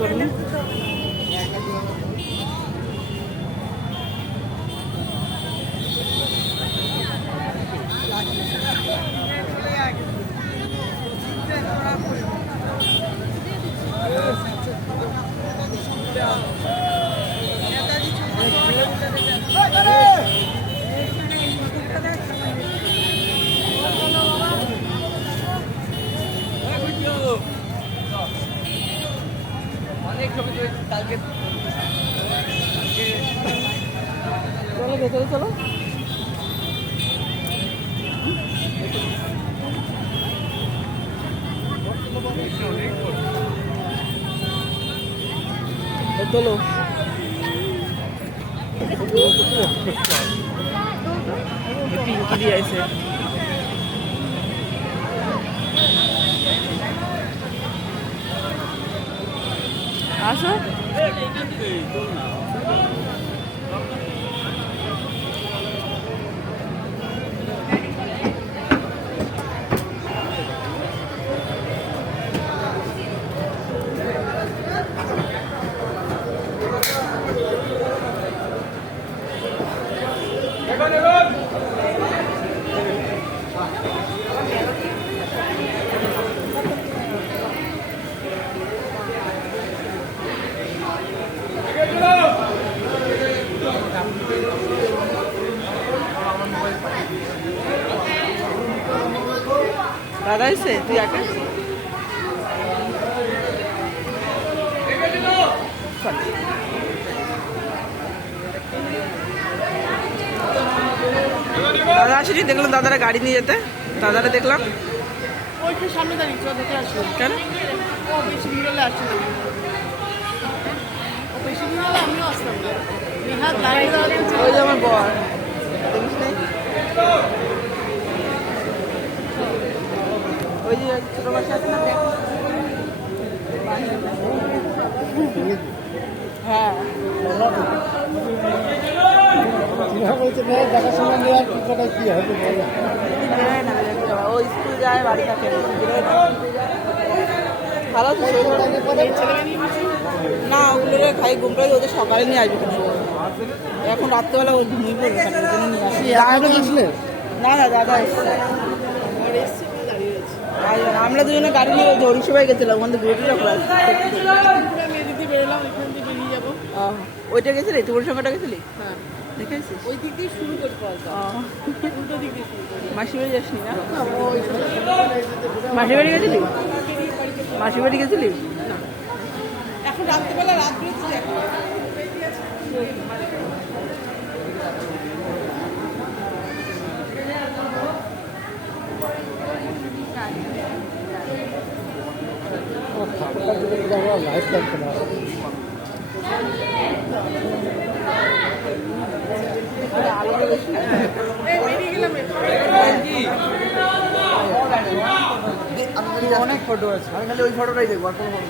করিনি। চলো ভেতরে চলো। চলো পিঙ্কি দিয়ে আছে। আসো দাদা এসে তুই একা দাদা আসেনি, দেখলাম দাদারা গাড়ি নিয়ে যেতে। দাদারা দেখলাম ওইটার সামনে দাঁড়িয়ে দেখে আসলো। কেন ও বেশি ভিড় হলে আসছে না, ও বেশি ভিড় হলে আমিও আসতাম না। নেহাত লাইনে দাঁড়িয়ে ওই যে আমার বর দেখিস নাই? ওই যে ছোট বাচ্চা আছে না, দেখ। হ্যাঁ দেখাশোনা নেওয়ার কি হবে? ও স্কুল যায়, বাড়ি থাকে। ভালো তো না, ওগুলো খাই ঘুম পাই, ওদের সকালে নিয়ে আসবে। এখন রাত্রেবেলা ওই ঘুমিয়ে পড়বে, ওই জন্য নিয়ে আসি। না না দাদা এসছে। আমরা দুজনে গাড়ি নিয়ে হরিসভায় গেছিলাম, ওখান থেকে ঘুরে মেদিতে বেরোলাম, ওইখান থেকে বেরিয়ে যাবো। ওইটা গেছিলি, তোমার সঙ্গেটা গেছিলি? হ্যাঁ দেখেছিস? ওই দিক দিয়ে শুরু করবো, উল্টো দিক দিয়ে শুরু করবো। মাসি বাড়ি যাসনি না? মাসি বাড়ি গেছিলি? মাসি বাড়ি গেছিলি? এখন রাত্রিবেলা রাত বেরোচ্ছে। লাইফ লাগতে না অনেক ফটো আছে, আমি খালি ওই ফটোটাই দেখবো আর কোনো ফটো